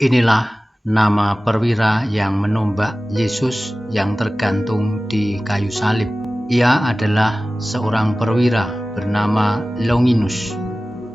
Inilah nama perwira yang menombak Yesus yang tergantung di kayu salib. Ia adalah seorang perwira bernama Longinus.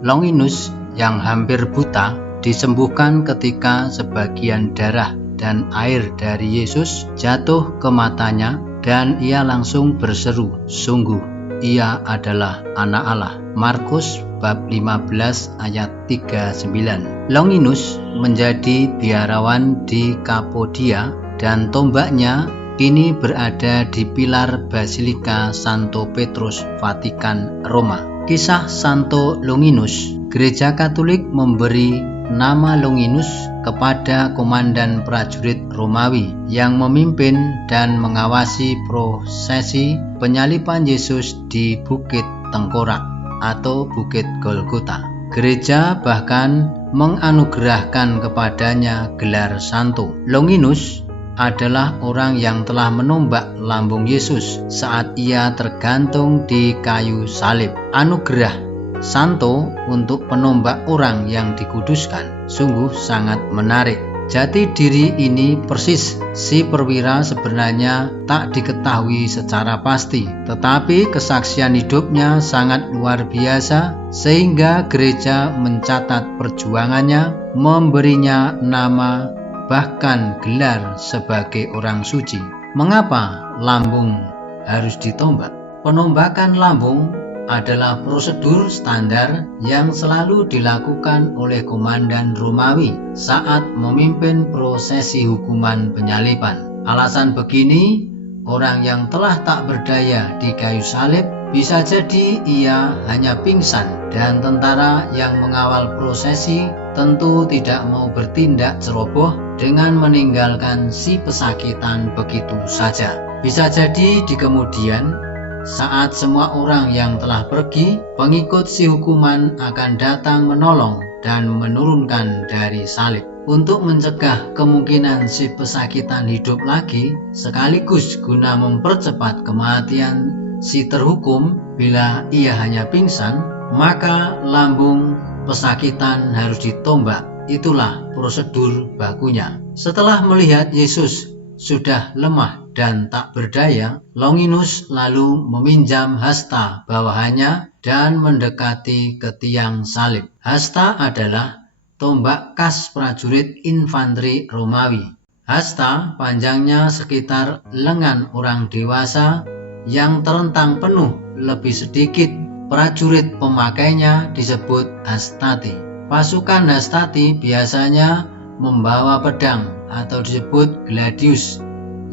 Longinus yang hampir buta disembuhkan ketika sebagian darah dan air dari Yesus jatuh ke matanya dan ia langsung berseru, "Sungguh, ia adalah Anak Allah." Markus bab 15 ayat 39. Longinus menjadi biarawan di Kapodia dan tombaknya kini berada di pilar Basilika Santo Petrus, Vatikan, Roma. Kisah Santo Longinus. Gereja Katolik memberi nama Longinus kepada komandan prajurit Romawi yang memimpin dan mengawasi prosesi penyaliban Yesus di Bukit Tengkorak atau Bukit Golgota. Gereja bahkan menganugerahkan kepadanya gelar santo. Longinus adalah orang yang telah menombak lambung Yesus saat ia tergantung di kayu salib. Anugerah santo untuk penombak orang yang dikuduskan sungguh sangat menarik. Jati diri ini persis si perwira sebenarnya tak diketahui secara pasti, tetapi kesaksian hidupnya sangat luar biasa sehingga gereja mencatat perjuangannya, memberinya nama bahkan gelar sebagai orang suci. Mengapa lambung harus ditombak? Penombakan lambung adalah prosedur standar yang selalu dilakukan oleh komandan Romawi saat memimpin prosesi hukuman penyaliban. Alasan begini, orang yang telah tak berdaya di kayu salib bisa jadi ia hanya pingsan dan tentara yang mengawal prosesi tentu tidak mau bertindak ceroboh dengan meninggalkan si pesakitan begitu saja. Bisa jadi di kemudian saat semua orang yang telah pergi, pengikut si hukuman akan datang menolong dan menurunkan dari salib. Untuk mencegah kemungkinan si pesakitan hidup lagi, sekaligus guna mempercepat kematian si terhukum bila ia hanya pingsan, maka lambung pesakitan harus ditombak. Itulah prosedur bakunya. Setelah melihat Yesus sudah lemah dan tak berdaya, Longinus lalu meminjam hasta bawahannya dan mendekati ke tiang salib. Hasta adalah tombak khas prajurit infanteri Romawi. Hasta panjangnya sekitar lengan orang dewasa yang terentang penuh, lebih sedikit prajurit pemakainya disebut hastati. Pasukan hastati biasanya membawa pedang atau disebut gladius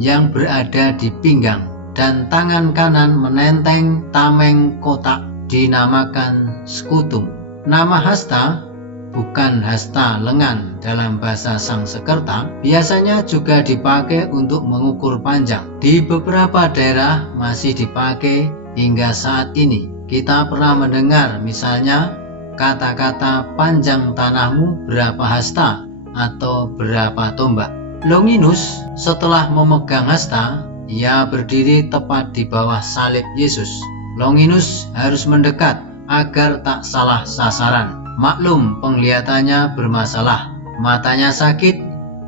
yang berada di pinggang dan tangan kanan menenteng tameng kotak dinamakan skutum. Nama hasta bukan hasta lengan dalam bahasa Sangsekerta biasanya juga dipakai untuk mengukur panjang. Di beberapa daerah masih dipakai hingga saat ini. Kita pernah mendengar misalnya kata-kata panjang tanahmu berapa hasta atau berapa tombak. Longinus setelah memegang hasta, ia berdiri tepat di bawah salib Yesus. Longinus harus mendekat agar tak salah sasaran. Maklum penglihatannya bermasalah, matanya sakit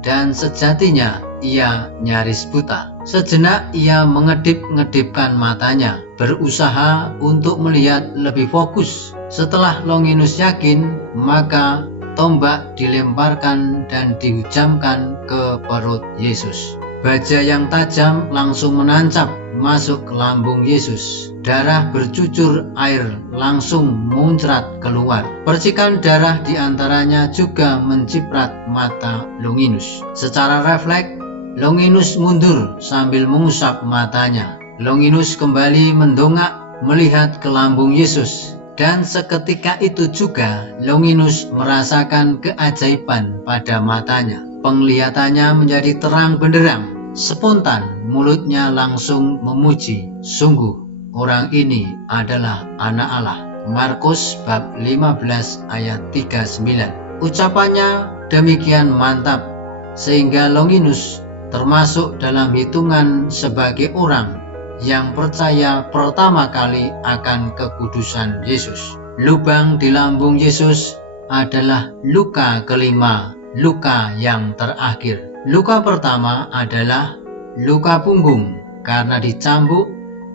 dan sejatinya ia nyaris buta. Sejenak ia mengedip-ngedipkan matanya, berusaha untuk melihat lebih fokus. Setelah Longinus yakin, maka tombak dilemparkan dan dihujamkan ke perut Yesus. Baja yang tajam langsung menancap masuk ke lambung Yesus. Darah bercucur, air langsung muncrat keluar. Percikan darah diantaranya juga menciprat mata Longinus. Secara refleks, Longinus mundur sambil mengusap matanya. Longinus kembali mendongak melihat ke lambung Yesus. Dan seketika itu juga Longinus merasakan keajaiban pada matanya. Penglihatannya menjadi terang benderang. Spontan mulutnya langsung memuji, "Sungguh orang ini adalah Anak Allah." Markus bab 15 ayat 39. Ucapannya demikian mantap sehingga Longinus termasuk dalam hitungan sebagai orang yang percaya pertama kali akan kekudusan Yesus. Lubang di lambung Yesus adalah luka kelima luka yang terakhir. Luka pertama adalah luka punggung karena dicambuk,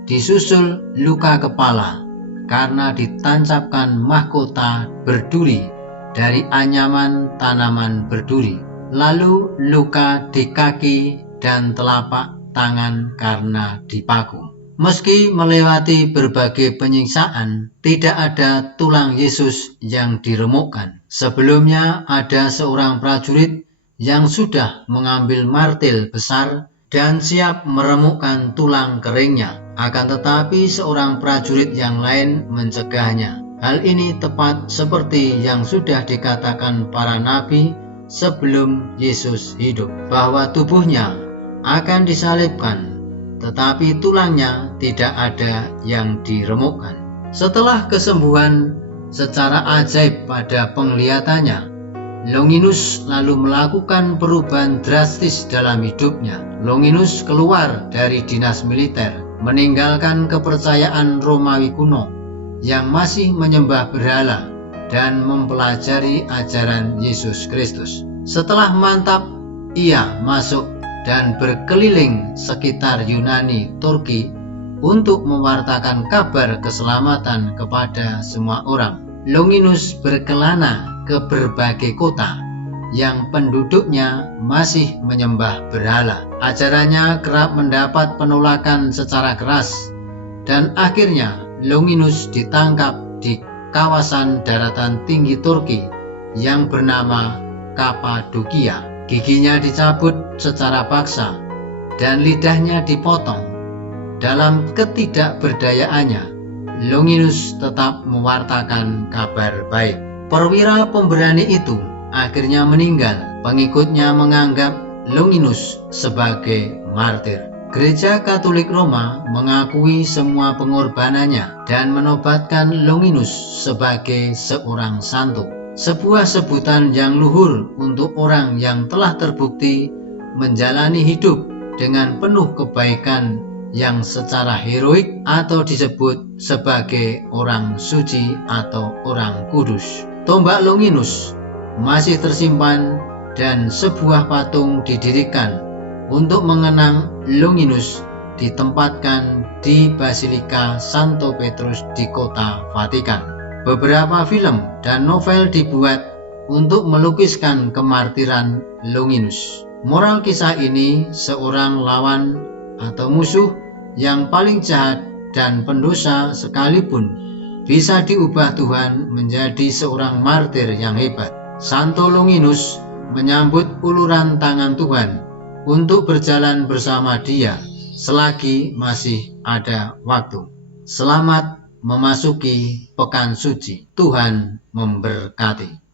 disusul luka kepala karena ditancapkan mahkota berduri dari anyaman tanaman berduri. Lalu luka di kaki dan telapak tangan karena dipaku. Meski melewati berbagai penyiksaan, tidak ada tulang Yesus yang diremukkan. Sebelumnya ada seorang prajurit yang sudah mengambil martil besar dan siap meremukkan tulang keringnya. Akan tetapi seorang prajurit yang lain mencegahnya. Hal ini tepat seperti yang sudah dikatakan para nabi sebelum Yesus hidup, bahwa tubuhnya akan disalibkan, tetapi tulangnya tidak ada yang diremukkan. Setelah kesembuhan secara ajaib pada penglihatannya, Longinus lalu melakukan perubahan drastis dalam hidupnya. Longinus keluar dari dinas militer, meninggalkan kepercayaan Romawi kuno yang masih menyembah berhala dan mempelajari ajaran Yesus Kristus. Setelah mantap, ia masuk dan berkeliling sekitar Yunani, Turki untuk mewartakan kabar keselamatan kepada semua orang. Longinus berkelana ke berbagai kota yang penduduknya masih menyembah berhala. Ajarannya kerap mendapat penolakan secara keras dan akhirnya Longinus ditangkap di kawasan daratan tinggi Turki yang bernama Kapadokia. Giginya dicabut secara paksa dan lidahnya dipotong. Dalam ketidakberdayaannya, Longinus tetap mewartakan kabar baik. Perwira pemberani itu akhirnya meninggal. Pengikutnya menganggap Longinus sebagai martir. Gereja Katolik Roma mengakui semua pengorbanannya dan menobatkan Longinus sebagai seorang santo. Sebuah sebutan yang luhur untuk orang yang telah terbukti menjalani hidup dengan penuh kebaikan yang secara heroik, atau disebut sebagai orang suci atau orang kudus. Tombak Longinus masih tersimpan dan sebuah patung didirikan untuk mengenang Longinus ditempatkan di Basilika Santo Petrus di kota Vatikan. Beberapa film dan novel dibuat untuk melukiskan kemartiran Longinus. Moral kisah ini, seorang lawan atau musuh yang paling jahat dan pendosa sekalipun bisa diubah Tuhan menjadi seorang martir yang hebat. Santo Longinus menyambut uluran tangan Tuhan untuk berjalan bersama Dia selagi masih ada waktu. Selamat memasuki pekan suci. Tuhan memberkati.